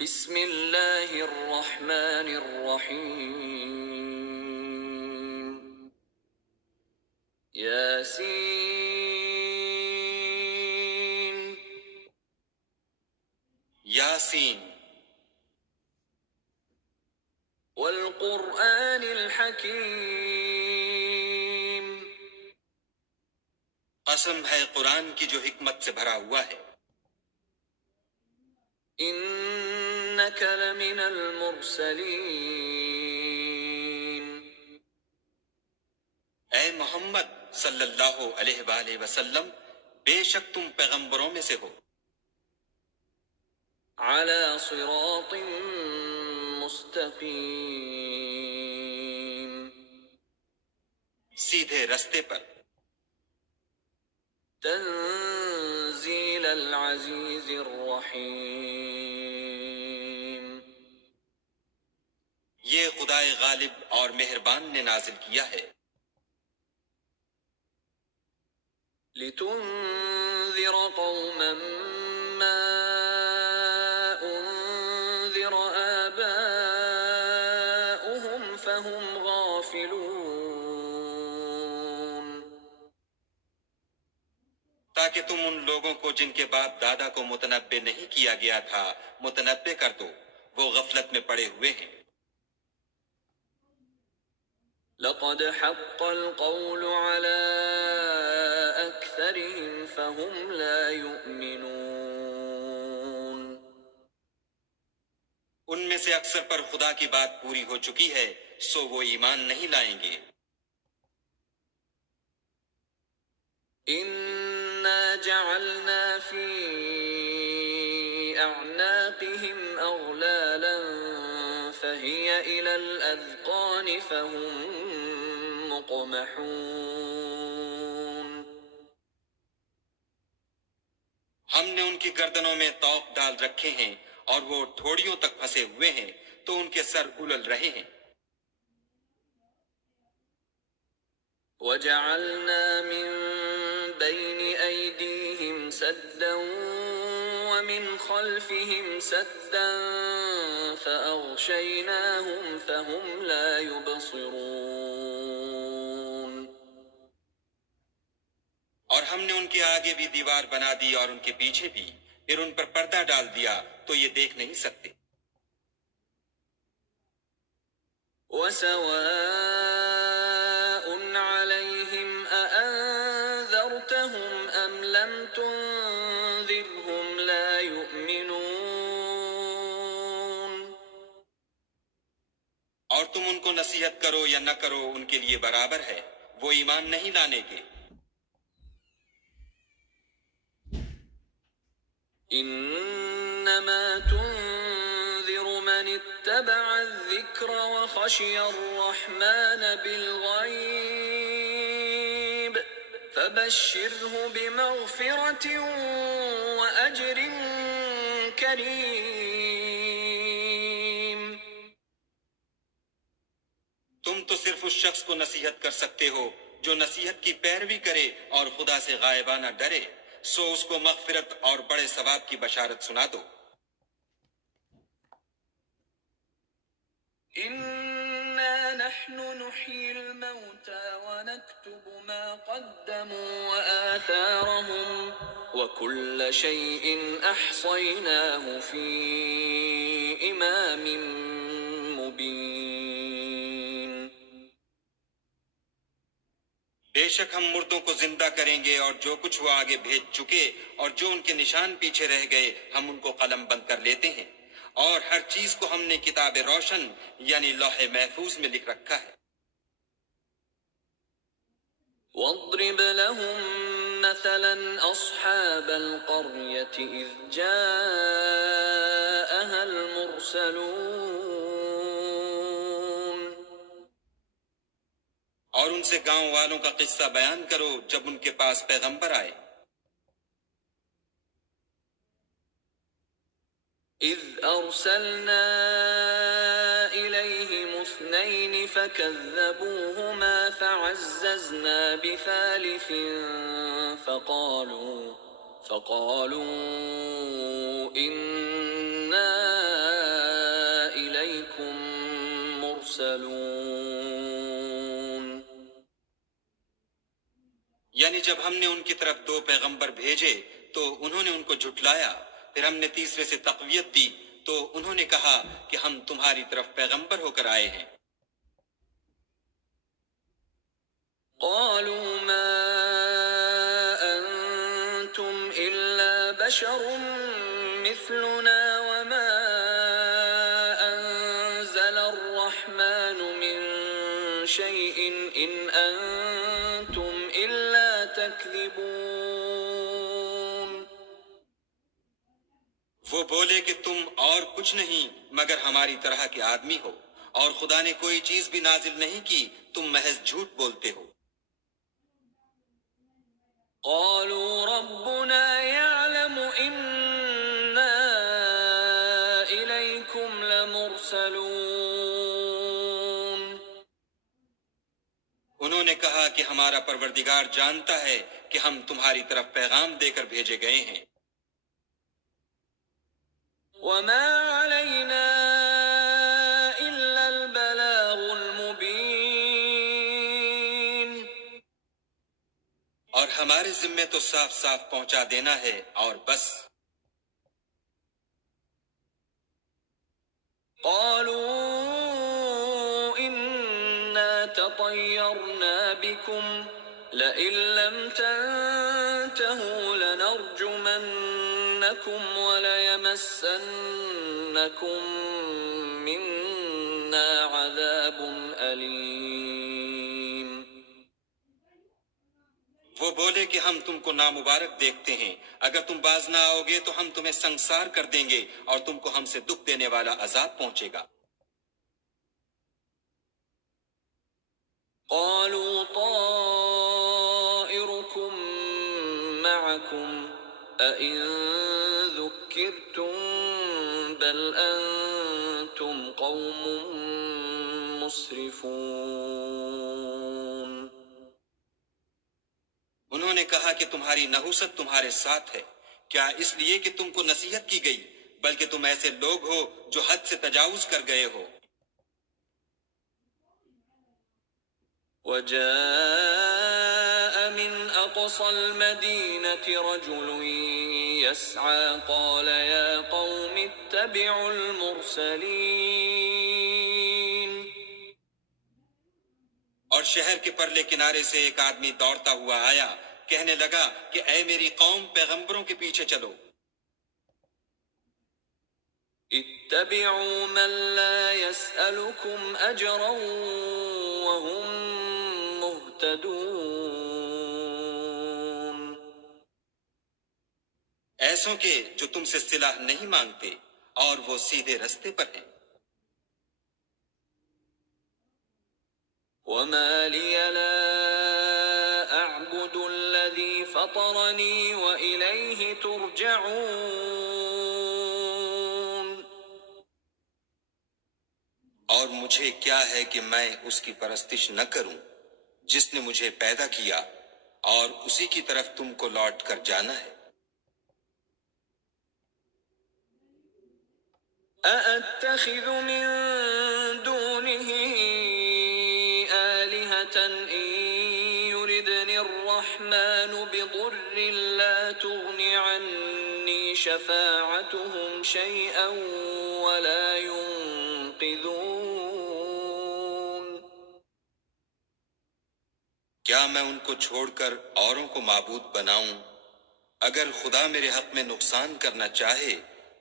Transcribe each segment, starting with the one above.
بسم اللہ الرحمن الرحیم یاسین یاسین والقرآن الحکیم قسم ہے قرآن کی جو حکمت سے بھرا ہوا ہے۔ انک لمن المرسلین اے محمد صلی اللہ علیہ وآلہ وسلم، بے شک تم پیغمبروں میں سے ہو، علی صراط مستقیم سیدھے رستے پر۔ تنزیل العزیز الرحیم یہ خدائے غالب اور مہربان نے نازل کیا ہے، لتنذر قوما ما انذر آباؤهم فهم غافلون تاکہ تم ان لوگوں کو جن کے باپ دادا کو متنبع نہیں کیا گیا تھا متنبع کر دو، وہ غفلت میں پڑے ہوئے ہیں۔ لقد حق القول على أكثرهم فهم لا يؤمنون ان میں سے اکثر پر خدا کی بات پوری ہو چکی ہے، سو وہ ایمان نہیں لائیں گے۔ إنا جعلنا في أعناقهم أغلالا فهي إلى الأذقان فهم مقمحون ہم نے ان کی گردنوں میں طوق ڈال رکھے ہیں اور وہ ٹھوڑیوں تک پھنسے ہوئے ہیں، تو ان کے سر اُلل رہے ہیں۔ وجعلنا من بين أيديهم سدا ومن خلفهم سدا فأغشيناهم فهم لا يبصرون اور ہم نے ان کے آگے بھی دیوار بنا دی اور ان کے پیچھے بھی، پھر ان پر پردہ ڈال دیا تو یہ دیکھ نہیں سکتے۔ وسواء عليهم أأنذرتهم أم لم تنذرهم لا يؤمنون اور تم ان کو نصیحت کرو یا نہ کرو، ان کے لیے برابر ہے، وہ ایمان نہیں لانے کے۔ انما تنذر من اتبع الذکر وخشی الرحمن بالغیب فبشره بمغفرة واجر کریم۔ تم تو صرف اس شخص کو نصیحت کر سکتے ہو جو نصیحت کی پیروی کرے اور خدا سے غائبانہ ڈرے، سو اس کو مغفرت اور بڑے ثواب کی بشارت سنا دو۔ انا نحن نحيي الموتى ونكتب ما قدموا وآثارهم وكل شيء احصيناه في امام مبين۔ بے شک ہم مردوں کو زندہ کریں گے، اور جو کچھ وہ آگے بھیج چکے اور جو ان کے نشان پیچھے رہ گئے ہم ان کو قلم بند کر لیتے ہیں، اور ہر چیز کو ہم نے کتاب روشن یعنی لوح محفوظ میں لکھ رکھا ہے۔ واضرب لهم مثلا أصحاب القرية إذ جاءها المرسلون اور ان سے گاؤں والوں کا قصہ بیان کرو جب ان کے پاس پیغمبر آئے۔ إذ أرسلنا إليهم اثنين فكذبوهما فعززنا بثالث فقالوا إنا لمرسلون یعنی جب ہم نے ان کی طرف 2 پیغمبر بھیجے تو انہوں نے ان کو جھٹلایا، پھر ہم نے تیسرے سے تقویت دی تو انہوں نے کہا کہ ہم تمہاری طرف پیغمبر ہو کر آئے ہیں۔ قالوا ما أنتم إلا بشر مثلنا وما أنزل الرحمن من شيء إن أنتم إلا تكذبون وہ بولے کہ تم اور کچھ نہیں مگر ہماری طرح کے آدمی ہو، اور خدا نے کوئی چیز بھی نازل نہیں کی، تم محض جھوٹ بولتے ہو۔ قالوا ربنا يعلم إنا إليكم لمرسلون انہوں نے کہا کہ ہمارا پروردگار جانتا ہے کہ ہم تمہاری طرف پیغام دے کر بھیجے گئے ہیں۔ وما علينا إلا البلاغ المبين اور ہمارے ذمے تو صاف صاف پہنچا دینا ہے اور بس۔ قالوا إنا تطيرنا بكم لئن لم تنتهوا لنرجمنكم وليمسنكم منا عذاب أليم وہ بولے کہ ہم تم کو نامبارک دیکھتے ہیں، اگر تم باز نہ آؤ گے تو ہم تمہیں سنگسار کر دیں گے اور تم کو ہم سے دکھ دینے والا عذاب پہنچے گا۔ قالوا طائركم معكم أئن ذكرتم بل أنتم قوم مسرفون انہوں نے کہا کہ تمہاری نحوست تمہارے ساتھ ہے، کیا اس لیے کہ تم کو نصیحت کی گئی، بلکہ تم ایسے لوگ ہو جو حد سے تجاوز کر گئے ہو۔ وجاء من أقصى المدينة رجل يسعى قال يا قوم اتبعوا المرسلين اور شہر کے پرلے کنارے سے ایک آدمی دوڑتا ہوا آیا، کہنے لگا کہ اے میری قوم، پیغمبروں کے پیچھے چلو۔ اتبعوا من لا يسألكم أجرا وهم مهتدون ایسوں کے جو تم سے صلہ نہیں مانگتے اور وہ سیدھے رستے پر ہیں۔ وما لي لا أعبد الذي فطرني وإليه ترجعون اور مجھے کیا ہے کہ میں اس کی پرستش نہ کروں جس نے مجھے پیدا کیا، اور اسی کی طرف تم کو لوٹ کر جانا ہے۔ أأتخذ من دونه آلهة إن يردني الرحمن بضر لا تغن عني شفاعتهم شيئا ولا ينقذون کیا میں ان کو چھوڑ کر اوروں کو معبود بناؤں؟ اگر خدا میرے حق میں نقصان کرنا چاہے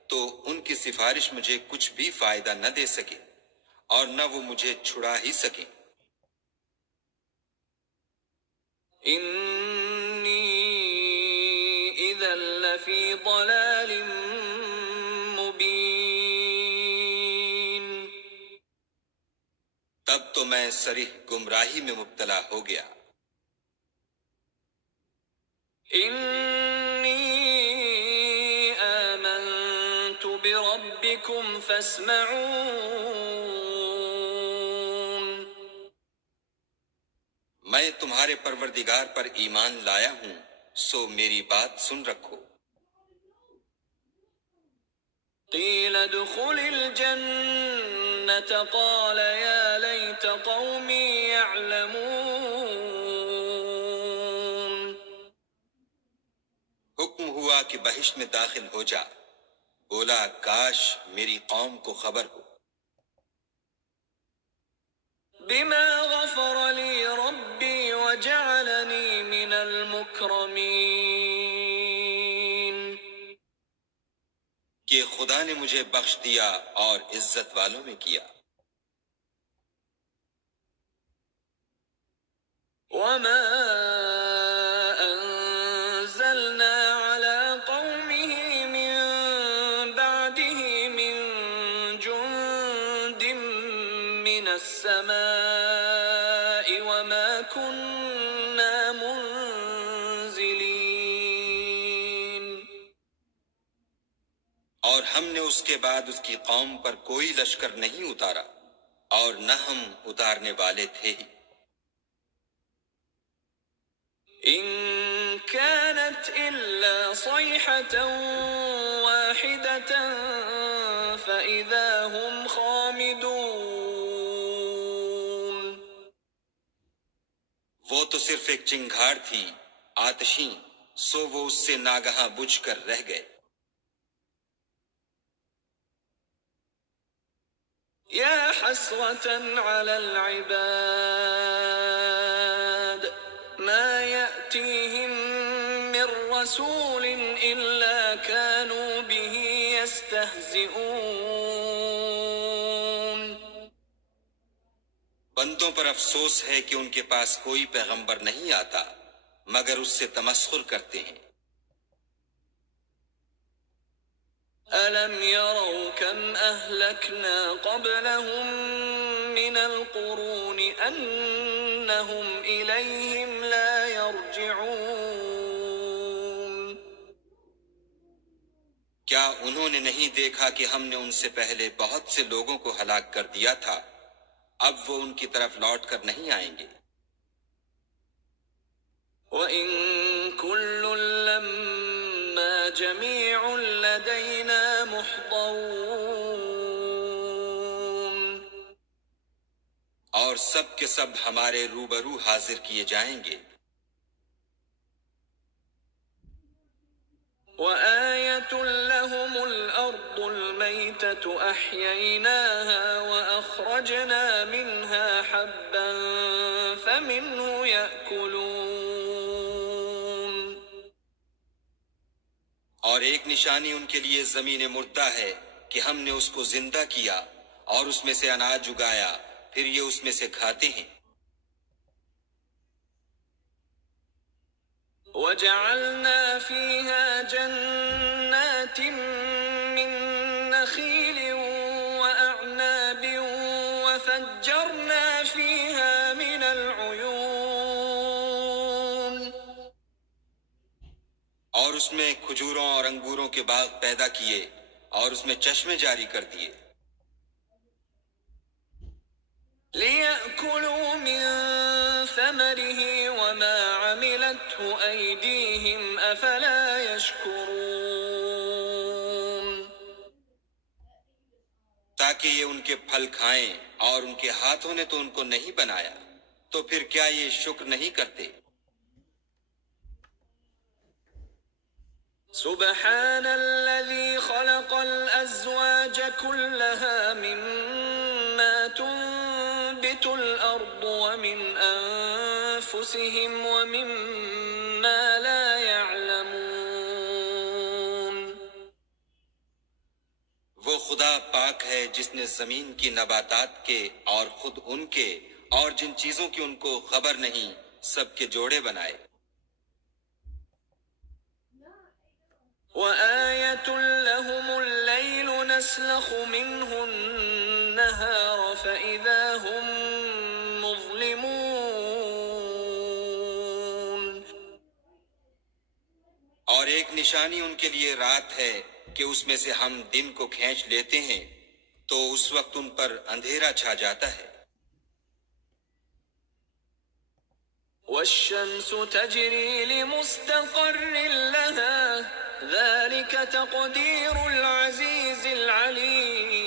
تو ان کی سفارش مجھے کچھ بھی فائدہ نہ دے سکے اور نہ وہ مجھے چھڑا ہی سکے۔ إني إذا لفي ضلال مبين تب تو میں صریح گمراہی میں مبتلا ہو گیا۔ إني آمنت بربكم فاسمعون میں تمہارے پروردگار پر ایمان لایا ہوں، سو میری بات سن رکھو۔ قيل ادخل الجنة قال يا بہشت میں داخل ہو جا۔ بولا کاش میری قوم کو خبر ہو۔ بما غفر لي ربي وجعلني من المكرمين کہ خدا نے مجھے بخش دیا اور عزت والوں میں کیا۔ وما أنزلنا على قومه من بعده من جند من السماء وما كنا منزلين اور ہم نے اس کے بعد اس کی قوم پر کوئی لشکر نہیں اتارا اور نہ ہم اتارنے والے تھے ہی۔ إن كانت إلا صيحة واحدة فإذا هم خامدون وہ تو صرف ایک چنگھاڑ تھی آتشیں، سو وہ اس سے ناگہاں بجھ کر رہ گئے۔ يا حسرة على العباد ما يأتيهم من رسول إلا كانوا به يستهزئون بندوں پر افسوس ہے کہ ان کے پاس کوئی پیغمبر نہیں آتا مگر اس سے تمسخر کرتے ہیں۔ أَلَمْ يَرَوْا كَمْ أَهْلَكْنَا قَبْلَهُمْ مِنَ الْقُرُونِ أَنَّهُمْ إِلَيْهِمْ لَا يَرْجِعُونَ کیا انہوں نے نہیں دیکھا کہ ہم نے ان سے پہلے بہت سے لوگوں کو ہلاک کر دیا تھا، اب وہ ان کی طرف لوٹ کر نہیں آئیں گے۔ وَإِن كُلٌّ لَّمَّا جَمِيعٌ لَّدَيْنَا مُحْضَرُونَ اور سب کے سب ہمارے روبرو حاضر کیے جائیں گے۔ وَآيَةٌ لَّهُمُ الْأَرْضُ الْمَيْتَةُ أَحْيَيْنَاهَا وَأَخْرَجْنَا مِنْهَا حَبًّا فَمِنْهُ يَأْكُلُونَ اور ایک نشانی ان کے لیے زمین مردہ ہے کہ ہم نے اس کو زندہ کیا اور اس میں سے اناج اگایا، پھر یہ اس میں سے کھاتے ہیں۔ وَجَعَلْنَا فِيهَا جَنَّاتٍ مِّن نَّخِيلٍ وَأَعْنَابٍ وَفَجَّرْنَا فِيهَا مِنَ الْعُيُونِ اور اس میں کھجوروں اور انگوروں کے باغ پیدا کیے اور اس میں چشمے جاری کر دیے، لِيَأْكُلُوا مِن ثَمَرِهِ وَمَا عَمِلَتْهُ أَيْدِيهِمْ أَفَلَا يَشْكُرُونَ تاکہ یہ ان کے پھل کھائیں، اور ان کے ہاتھوں نے تو ان کو نہیں بنایا، تو پھر کیا یہ شکر نہیں کرتے؟ سبحان الذي خلق الأزواج كلها مما تنبت الأرض ومن أنفسهم ومما لا يعلمون وہ خدا پاک ہے جس نے زمین کی نباتات کے اور خود ان کے اور جن چیزوں کی ان کو خبر نہیں سب کے جوڑے بنائے۔ وآية لهم الليل نسلخ منه النهار فإذا هم مظلمون اور ایک نشانی ان کے لیے رات ہے کہ اس میں سے ہم دن کو کھینچ لیتے ہیں تو اس وقت ان پر اندھیرا چھا جاتا ہے۔ والشمس تجري لمستقر لها ذلك تقدير العزيز العليم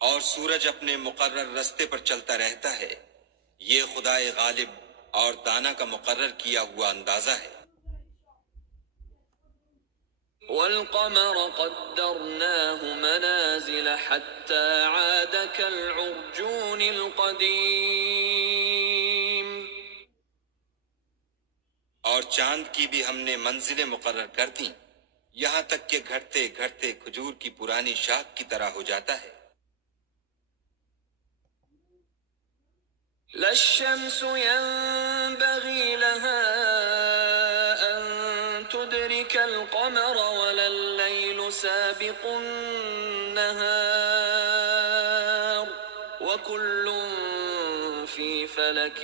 اور سورج اپنے مقرر رستے پر چلتا رہتا ہے، یہ خدائے غالب اور دانہ کا مقرر کیا ہوا اندازہ ہے۔ والقمر قدرناه منازل حتى عاد كالعرجون القديم اور چاند کی بھی ہم نے منزلیں مقرر کر دیں یہاں تک کہ گھٹتے گھٹتے کھجور کی پرانی شاخ کی طرح ہو جاتا ہے۔ لا الشمس ينبغي لها أن تدرك القمر ولا الليل سابق النهار وكل في فلك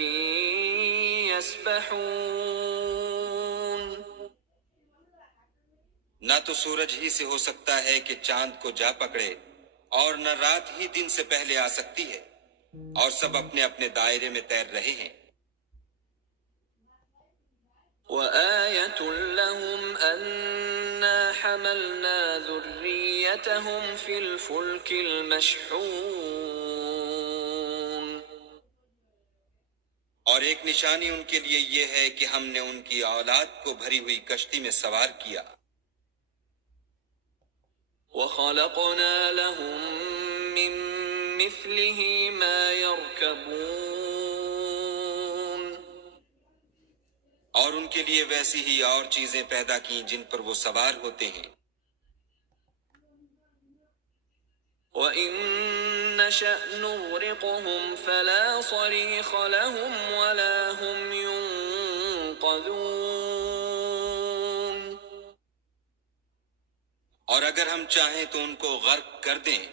يسبحون نہ تو سورج ہی سے ہو سکتا ہے کہ چاند کو جا پکڑے اور نہ رات ہی دن سے پہلے آ سکتی ہے، اور سب اپنے اپنے دائرے میں تیر رہے ہیں۔ وآية لهم أنا حملنا ذريتهم في الفلك المشحون اور ایک نشانی ان کے لیے یہ ہے کہ ہم نے ان کی اولاد کو بھری ہوئی کشتی میں سوار کیا۔ وخلقنا لهم من مثله ما يركبون اور ان کے لیے ویسی ہی اور چیزیں پیدا کیں جن پر وہ سوار ہوتے ہیں۔ وَإِن نَّشَأْ نُغْرِقْهُمْ فَلَا صَرِيخَ لَهُمْ وَلَا هُمْ يُنقَذُونَ اور اگر ہم چاہیں تو ان کو غرق کر دیں،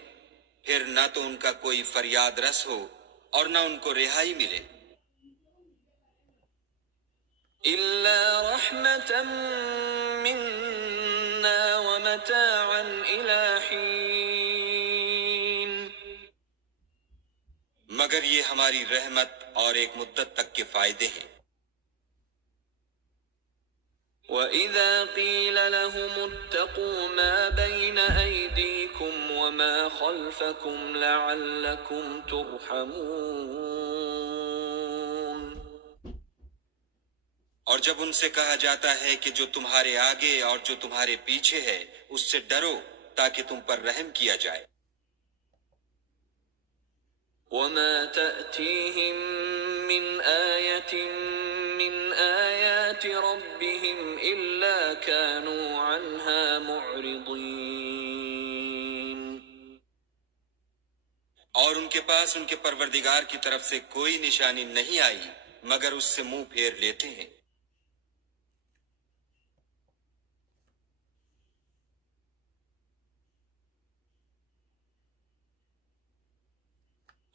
پھر نہ تو ان کا کوئی فریاد رس ہو اور نہ ان کو رہائی ملے۔ إِلَّا رَحْمَةً مِّنَّا وَمَتَاعًا إِلَىٰ حِينٍ مگر یہ ہماری رحمت اور ایک مدت تک کے فائدے ہیں۔ وَإِذَا قِيلَ لَهُمُ اتَّقُوا مَا بَيْنَ أَيْدِيكُمْ وَمَا خَلْفَكُمْ لَعَلَّكُمْ تُرْحَمُونَ اور جب ان سے کہا جاتا ہے کہ جو تمہارے آگے اور جو تمہارے پیچھے ہے اس سے ڈرو تاکہ تم پر رحم کیا جائے۔ وَمَا تَأْتِيهِم مِّنْ آيَةٍ مِّنْ آيَاتِ رَبِّهِمْ إِلَّا كَانُوا عَنْهَا مُعْرِضِينَ اور ان کے پاس ان کے پروردگار کی طرف سے کوئی نشانی نہیں آئی مگر اس سے منہ پھیر لیتے ہیں۔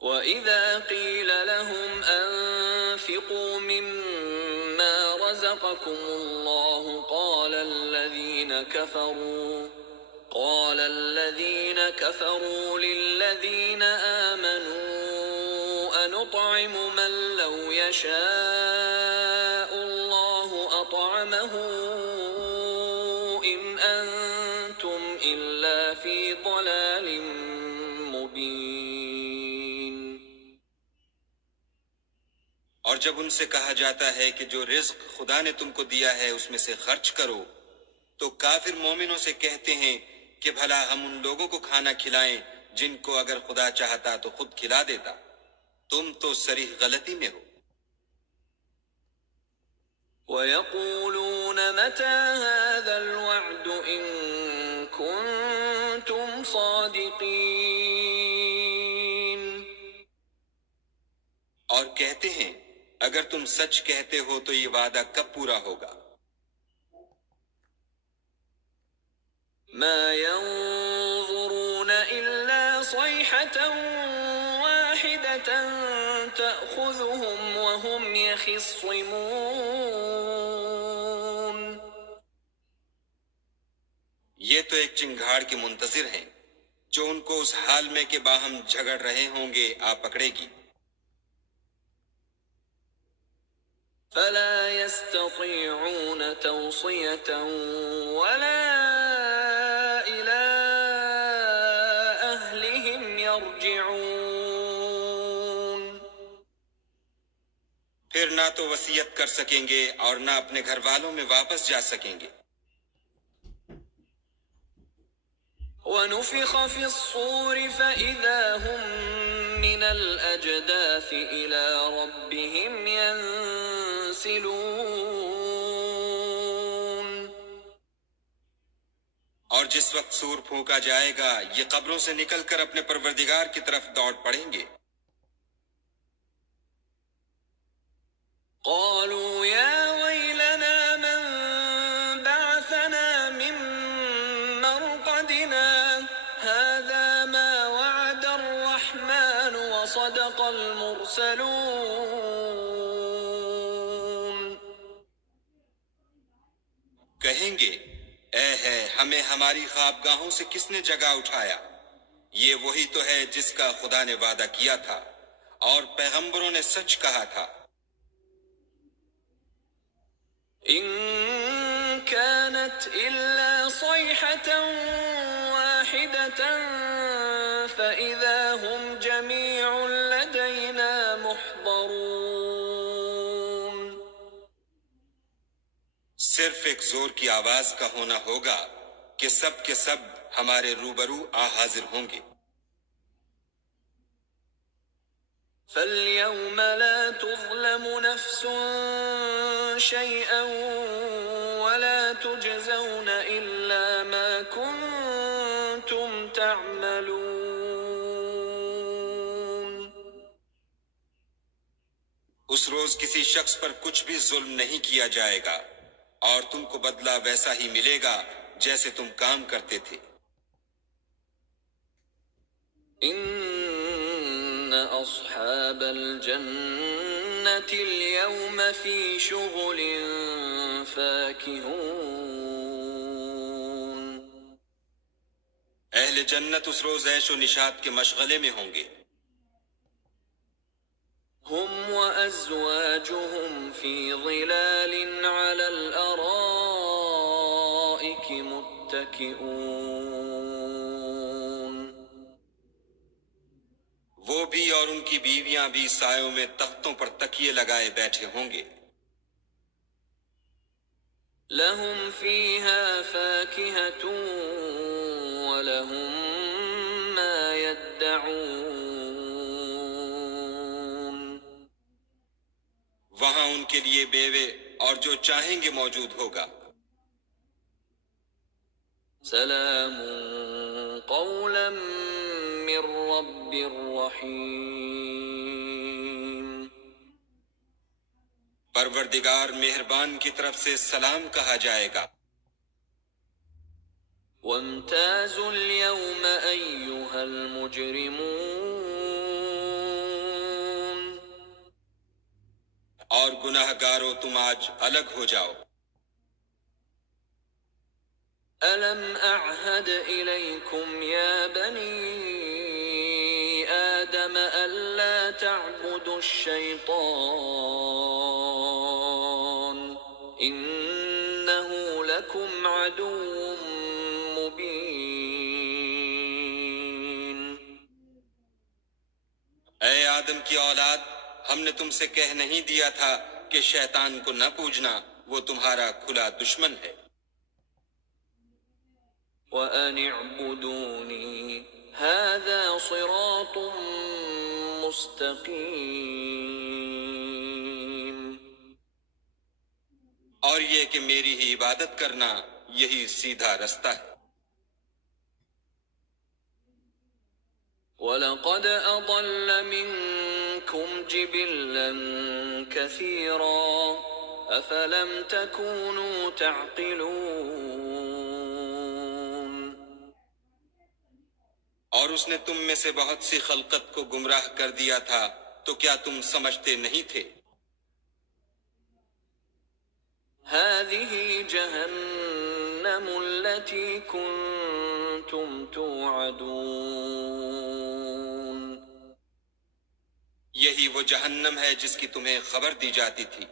وَإِذَا قِيلَ لَهُمْ أَنفِقُوا مِمَّا رَزَقَكُمُ اللَّهُ قَالَ الَّذِينَ كَفَرُوا لِلَّذِينَ آمَنُوا أَنُطْعِمُ مَن لَّوْ يَشَاءُ اللَّهُ أَطْعَمَهُ إِنْ أَنتُمْ إِلَّا فِي ضَلَالٍ مُّبِينٍ اور جب ان سے کہا جاتا ہے کہ جو رزق خدا نے تم کو دیا ہے اس میں سے خرچ کرو تو کافر مومنوں سے کہتے ہیں کہ بھلا ہم ان لوگوں کو کھانا کھلائیں جن کو اگر خدا چاہتا تو خود کھلا دیتا، تم تو صریح غلطی میں ہو۔ وَيَقُولُونَ مَتَىٰ هَٰذَا الْوَعْدُ إِن كُنتُمْ صَادِقِينَ اور کہتے ہیں اگر تم سچ کہتے ہو تو یہ وعدہ کب پورا ہوگا؟ مَا يَنظُرُونَ إِلَّا صَيْحَةً وَاحِدَةً تَأْخُذُهُمْ وَهُمْ يَخِصِّمُونَ یہ تو ایک چنگھاڑ کے منتظر ہیں جو ان کو اس حال میں کہ باہم جھگڑ رہے ہوں گے آ پکڑے گی۔ فَلَا يَسْتَطِيعُونَ تَوْصِيَةً وَلَا إِلَىٰ أَهْلِهِمْ يَرْجِعُونَ پھر نہ تو وصیت کر سکیں گے اور نہ اپنے گھر والوں میں واپس جا سکیں گے۔ ونفخ في الصور فإذا هم من الأجداث إلى ربهم ينسلون۔ اور جس وقت سور پھونکا جائے گا یہ قبروں سے نکل کر اپنے پروردگار کی طرف دوڑ پڑیں گے۔ قالوا يا ويلنا من بعثنا من مرقدنا هذا ما وعد الرحمن وصدق المرسلون۔ کہیں گے اے ہے ہمیں ہماری خوابگاہوں سے کس نے جگا اٹھایا، یہ وہی تو ہے جس کا خدا نے وعدہ کیا تھا اور پیغمبروں نے سچ کہا تھا۔ إن كانت إلا صيحة واحدة فإذا هم جميع لدينا محضرون۔ صرف ایک زور کی آواز کا ہونا ہوگا کہ سب کے سب ہمارے روبرو آ حاضر ہوں گے۔ فاليوم لا تظلم نفس شيئا ولا تجزون إلا ما كنتم تعملون۔ اس روز کسی شخص پر کچھ بھی ظلم نہیں کیا جائے گا اور تم کو بدلہ ویسا ہی ملے گا جیسے تم کام کرتے تھے۔ إن أصحاب الجنة اليوم في شغل فاكهون۔ اہل جنت اس روز عیش و نشاط کے مشغلے میں ہوں گے۔ هم وأزواجهم في ظلال على الأرائك متكئون۔ وہ بھی اور ان کی بیویاں بھی سایوں میں تختوں پر تکیے لگائے بیٹھے ہوں گے۔ لهم فيها فاكهة ولهم ما يدعون۔ وہاں ان کے لیے بیوے اور جو چاہیں گے موجود ہوگا۔ سلام قولا من رب رحیم۔ پروردگار مہربان کی طرف سے سلام کہا جائے گا۔ وامتازوا اليوم أيها المجرمون۔ اور گناہ گارو تم آج الگ ہو جاؤ۔ ألم أعهد إليكم يا بني آدم ألا تعبدوا الشيطان إنه لكم عدو مبين۔ اے آدم کی اولاد، ہم نے تم سے کہہ نہیں دیا تھا کہ شیطان کو نہ پوجنا، وہ تمہارا کھلا دشمن ہے۔ وَأَنِ اعْبُدُونِي هَذَا صِرَاطٌ مُسْتَقِيمٌ۔ اور یہ کہ میری ہی عبادت کرنا یہی سیدھا رستہ ہے۔ وَلَقَدْ أَضَلَّ مِنكُمْ جِبِلًّا كَثِيرًا أَفَلَمْ تَكُونُوا تَعْقِلُونَ۔ اور اس نے تم میں سے بہت سی خلقت کو گمراہ کر دیا تھا، تو کیا تم سمجھتے نہیں تھے؟ هذه جهنم التي كنتم توعدون۔ یہی وہ جہنم ہے جس کی تمہیں خبر دی جاتی تھی۔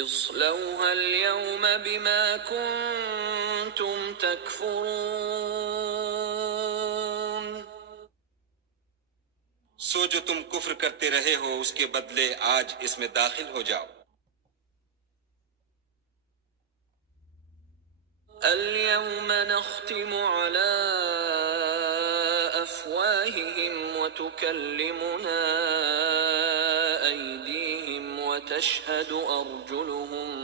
اصلوها اليوم بما كنتم تكفرون۔ سو جو تم کفر کرتے رہے ہو اس کے بدلے آج اس میں داخل ہو جاؤ۔ اليوم نختم على أفواههم وتكلمنا أيديهم وتشهد أرجلهم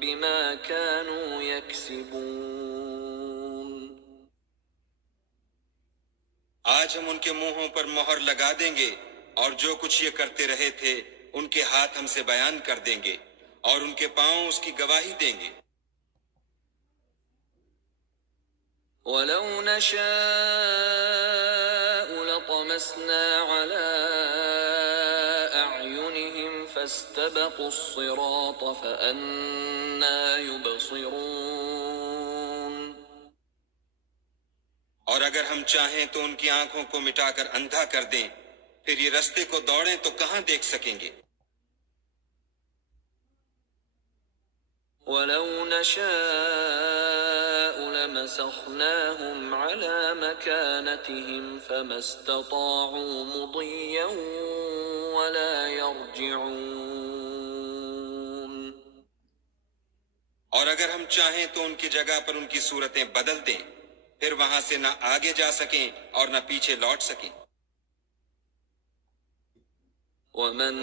بما كانوا يكسبون۔ آج ہم ان کے منہوں پر مہر لگا دیں گے اور جو کچھ یہ کرتے رہے تھے ان کے ہاتھ ہم سے بیان کر دیں گے اور ان کے پاؤں اس کی گواہی دیں گے۔ وَلَوْ نَشَاءُ لَطَمَسْنَا عَلَىٰ أَعْيُنِهِمْ فَاسْتَبَقُوا الصِّرَاطَ فَأَنَّىٰ يُبْصِرُونَ۔ اور اگر ہم چاہیں تو ان کی آنکھوں کو مٹا کر اندھا کر دیں، پھر یہ رستے کو دوڑیں تو کہاں دیکھ سکیں گے؟ وَلَوْ نَشَاءُ لَمَسَخْنَاهُمْ عَلَىٰ مَكَانَتِهِمْ فَمَا اسْتَطَاعُوا مُضِيًّا وَلَا يَرْجِعُونَ۔ اور اگر ہم چاہیں تو ان کی جگہ پر ان کی صورتیں بدل دیں، پھر وہاں سے نہ آگے جا سکیں اور نہ پیچھے لوٹ سکیں۔ وَمَن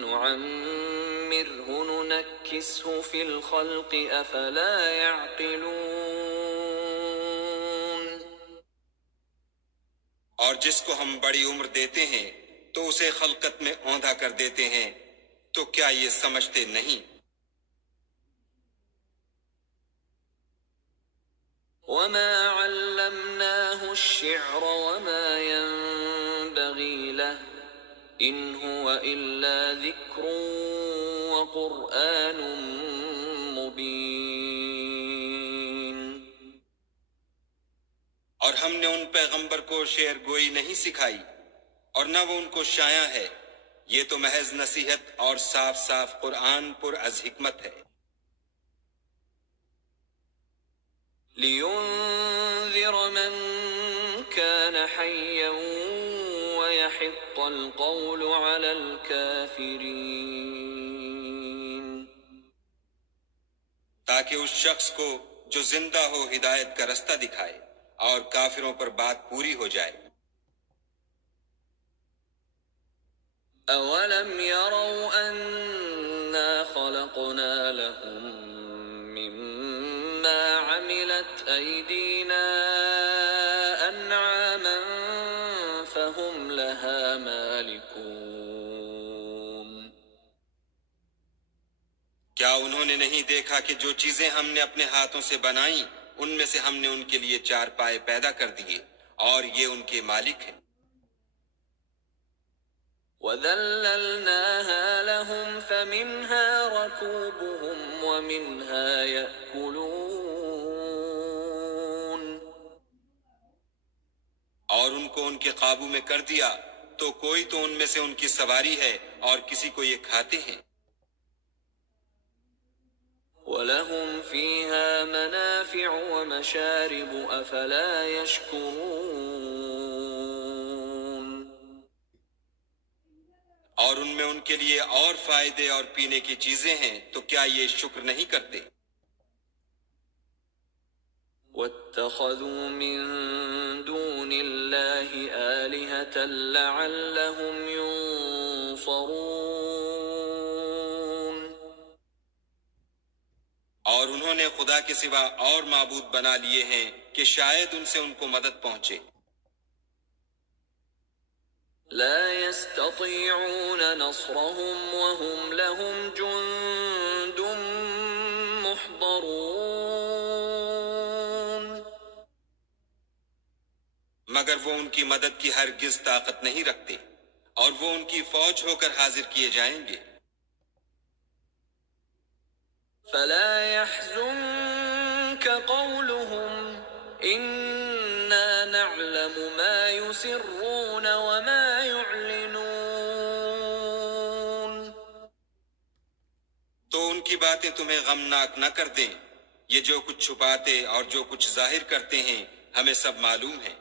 نُّعَمِّرْهُ نُنَكِّسْهُ فِي الْخَلْقِ أَفَلَا يَعْقِلُونَ۔ اور جس کو ہم بڑی عمر دیتے ہیں تو اسے خلقت میں اوندھا کر دیتے ہیں، تو کیا یہ سمجھتے نہیں؟ وَمَا عَلَّمْنَاهُ الشِّعْرَ وَمَا يَنبَغِي لَهُ إِنْ هُوَ إِلَّا ذِكْرٌ وَقُرْآنٌ مُبِينٌ۔ اور ہم نے ان پیغمبر کو شعر گوئی نہیں سکھائی اور نہ وہ ان کو شایع ہے، یہ تو محض نصیحت اور صاف صاف قرآن پر از حکمت ہے۔ لِيُنذِرَ مَن كَانَ حَيًّا وَيَحِقَّ الْقَوْلُ عَلَى الْكَافِرِينَ۔ تاکہ اس شخص کو جو زندہ ہو ہدایت کا رستہ دکھائے اور کافروں پر بات پوری ہو جائے۔ أَوَلَمْ يَرَوْا أَنَّا خَلَقْنَا لَهُم مِّمَّا عَمِلَتْ أَيْدِينَا أَنْعَامًا فَهُمْ لَهَا مَالِكُونَ۔ کیا انہوں نے نہیں دیکھا کہ جو چیزیں ہم نے اپنے ہاتھوں سے بنائیں ان میں سے ہم نے ان کے لیے چار پائے پیدا کر دیے اور یہ ان کے مالک ہیں۔ وَذَلَّلْنَاهَا لَهُمْ فَمِنْهَا رَكُوبُهُمْ وَمِنْهَا يَأْكُلُونَ۔ اور ان کو ان کے قابو میں کر دیا تو کوئی تو ان میں سے ان کی سواری ہے اور کسی کو یہ کھاتے ہیں۔ وَلَهُمْ فِيهَا مَنَافِعُ وَمَشَارِبُ أَفَلَا يَشْكُرُونَ۔ اور ان میں ان کے لیے اور فائدے اور پینے کی چیزیں ہیں تو کیا یہ شکر نہیں کرتے؟ وَاتَّخَذُوا مِن دُونِ اللَّهِ آلِهَةً لَّعَلَّهُمْ يُنصَرُونَ۔ اور انہوں نے خدا کے سوا اور معبود بنا لیے ہیں کہ شاید ان سے ان کو مدد پہنچے۔ لا يستطيعون نصرهم وهم لهم جند محضرون۔ مگر وہ ان کی مدد کی ہرگز طاقت نہیں رکھتے اور وہ ان کی فوج ہو کر حاضر کیے جائیں گے۔ فلا يحزنك قولهم إنا نعلم ما يسرون وما يعلنون۔ تو ان کی باتیں تمہیں غمناک نہ کر دیں، یہ جو کچھ چھپاتے اور جو کچھ ظاہر کرتے ہیں ہمیں سب معلوم ہے۔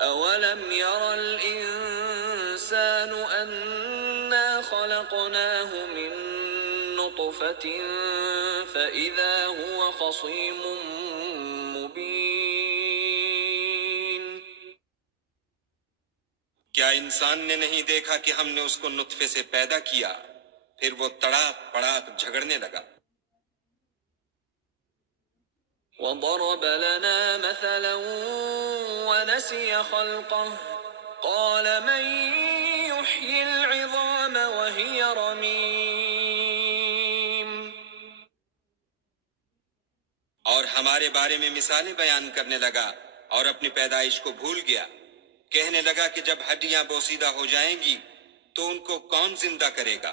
أولم ير الإنسان أنا خلقناه من نطفة فإذا هو خصيم مبين کیا انسان نے نہیں دیکھا کہ ہم نے اس کو نطفے سے پیدا کیا، پھر وہ تڑاک پڑاک جھگڑنے لگا۔ وضرب لنا مثلا ونسي خلقه قال من يحيي العظام وهي رميم اور ہمارے بارے میں مثالیں بیان کرنے لگا اور اپنی پیدائش کو بھول گیا، کہنے لگا کہ جب ہڈیاں بوسیدہ ہو جائیں گی تو ان کو کون زندہ کرے گا؟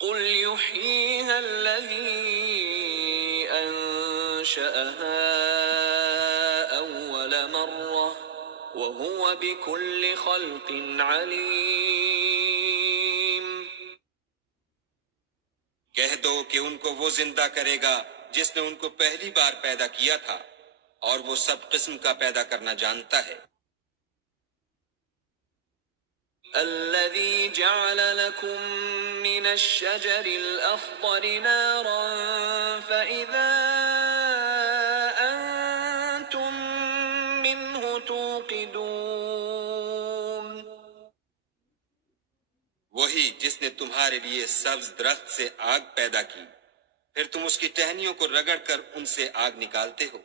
قل يحييها الذي أنشأها أول مرة وهو بكل خلق عليم کہہ دو کہ ان کو وہ زندہ کرے گا جس نے ان کو پہلی بار پیدا کیا تھا، اور وہ سب قسم کا پیدا کرنا جانتا ہے۔ الذي جعل لكم من الشجر الأخضر نارا فإذا أنتم منه توقدون وہی جس نے تمہارے لیے سبز درخت سے آگ پیدا کی، پھر تم اس کی ٹہنیوں کو رگڑ کر ان سے آگ نکالتے ہو۔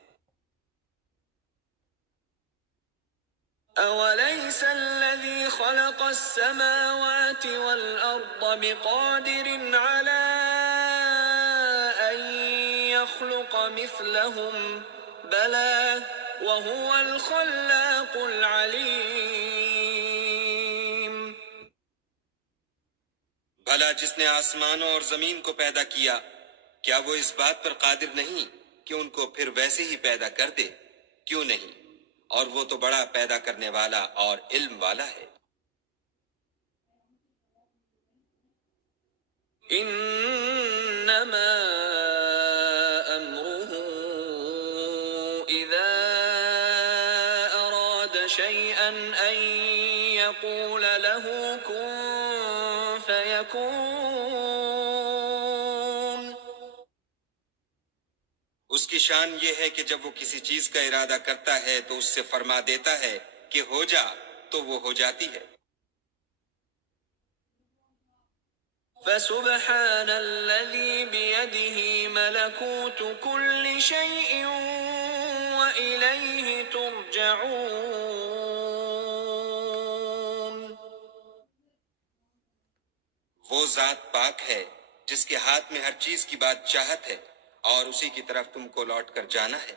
أوليس الذي خلق السماوات والأرض بقادر على أن يخلق مثلهم بلى وهو الخلاق العليم بھلا جس نے آسمانوں اور زمین کو پیدا کیا، کیا وہ اس بات پر قادر نہیں کہ ان کو پھر ویسے ہی پیدا کر دے؟ کیوں نہیں، اور وہ تو بڑا پیدا کرنے والا اور علم والا ہے۔ إنما أمره إذا أراد شيئا أن يقول له كن فيكون اس کی شان یہ ہے کہ جب وہ کسی چیز کا ارادہ کرتا ہے تو اس سے فرما دیتا ہے کہ ہو جا، تو وہ ہو جاتی ہے۔ فسبحان الذي بيده ملكوت كل شيء وإليه ترجعون وہ ذات پاک ہے جس کے ہاتھ میں ہر چیز کی بات چاہت ہے، اور اسی کی طرف تم کو لوٹ کر جانا ہے۔